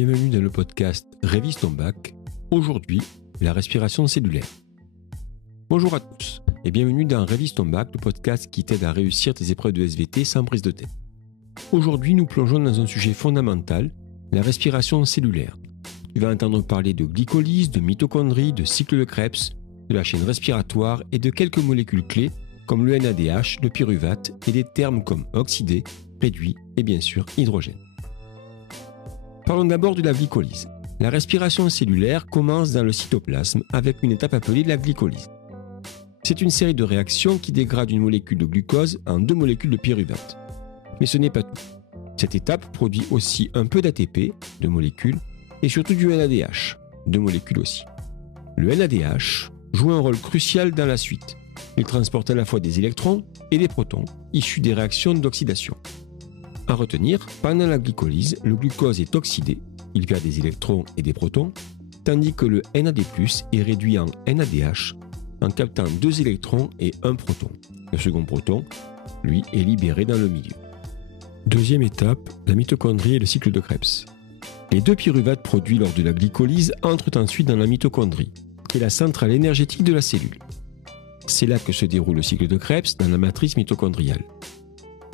Bienvenue dans le podcast Révise ton bac. Aujourd'hui, la respiration cellulaire. Bonjour à tous et bienvenue dans Révise ton bac, le podcast qui t'aide à réussir tes épreuves de SVT sans prise de tête. Aujourd'hui, nous plongeons dans un sujet fondamental, la respiration cellulaire. Tu vas entendre parler de glycolyse, de mitochondrie, de cycle de Krebs, de la chaîne respiratoire et de quelques molécules clés comme le NADH, le pyruvate et des termes comme oxydé, réduit et bien sûr hydrogène. Parlons d'abord de la glycolyse. La respiration cellulaire commence dans le cytoplasme avec une étape appelée la glycolyse. C'est une série de réactions qui dégradent une molécule de glucose en deux molécules de pyruvate. Mais ce n'est pas tout. Cette étape produit aussi un peu d'ATP, deux molécules, et surtout du NADH, deux molécules aussi. Le NADH joue un rôle crucial dans la suite. Il transporte à la fois des électrons et des protons, issus des réactions d'oxydation. À retenir, pendant la glycolyse, le glucose est oxydé, il perd des électrons et des protons, tandis que le NAD+, est réduit en NADH en captant deux électrons et un proton. Le second proton, lui, est libéré dans le milieu. Deuxième étape, la mitochondrie et le cycle de Krebs. Les deux pyruvates produits lors de la glycolyse entrent ensuite dans la mitochondrie, qui est la centrale énergétique de la cellule. C'est là que se déroule le cycle de Krebs dans la matrice mitochondriale.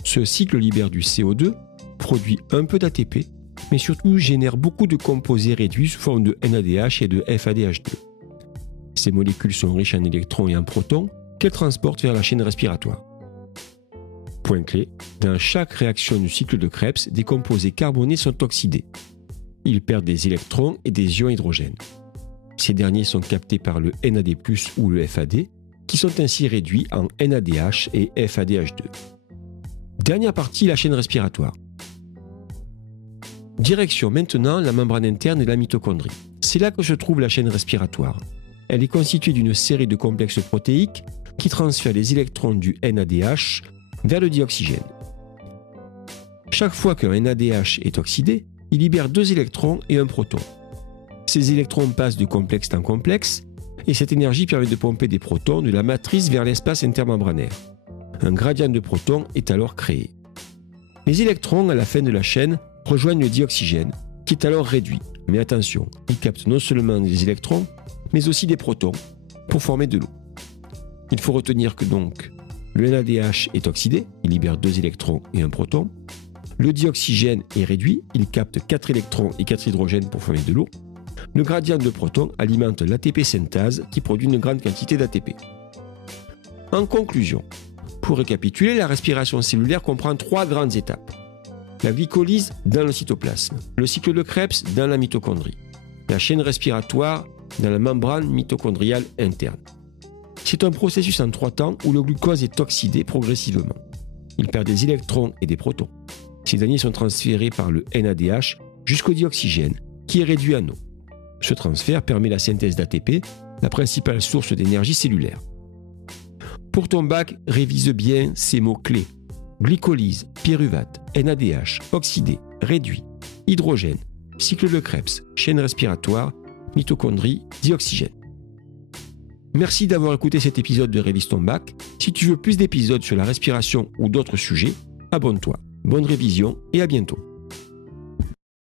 Ce cycle libère du CO2, produit un peu d'ATP, mais surtout génère beaucoup de composés réduits sous forme de NADH et de FADH2. Ces molécules sont riches en électrons et en protons qu'elles transportent vers la chaîne respiratoire. Point clé, dans chaque réaction du cycle de Krebs, des composés carbonés sont oxydés. Ils perdent des électrons et des ions hydrogène. Ces derniers sont captés par le NAD+, ou le FAD, qui sont ainsi réduits en NADH et FADH2. Dernière partie, la chaîne respiratoire. Direction maintenant la membrane interne de la mitochondrie. C'est là que se trouve la chaîne respiratoire. Elle est constituée d'une série de complexes protéiques qui transfèrent les électrons du NADH vers le dioxygène. Chaque fois qu'un NADH est oxydé, il libère deux électrons et un proton. Ces électrons passent de complexe en complexe et cette énergie permet de pomper des protons de la matrice vers l'espace intermembranaire. Un gradient de protons est alors créé. Les électrons, à la fin de la chaîne, rejoignent le dioxygène, qui est alors réduit. Mais attention, il capte non seulement des électrons, mais aussi des protons, pour former de l'eau. Il faut retenir que donc, le NADH est oxydé, il libère deux électrons et un proton. Le dioxygène est réduit, il capte 4 électrons et 4 hydrogènes pour former de l'eau. Le gradient de protons alimente l'ATP synthase, qui produit une grande quantité d'ATP. En conclusion, pour récapituler, la respiration cellulaire comprend 3 grandes étapes. La glycolyse dans le cytoplasme, le cycle de Krebs dans la mitochondrie, la chaîne respiratoire dans la membrane mitochondriale interne. C'est un processus en 3 temps où le glucose est oxydé progressivement. Il perd des électrons et des protons. Ces derniers sont transférés par le NADH jusqu'au dioxygène, qui est réduit en eau. Ce transfert permet la synthèse d'ATP, la principale source d'énergie cellulaire. Pour ton bac, révise bien ces mots-clés. Glycolyse, pyruvate, NADH, oxydé, réduit, hydrogène, cycle de Krebs, chaîne respiratoire, mitochondrie, dioxygène. Merci d'avoir écouté cet épisode de Révise ton bac. Si tu veux plus d'épisodes sur la respiration ou d'autres sujets, abonne-toi. Bonne révision et à bientôt.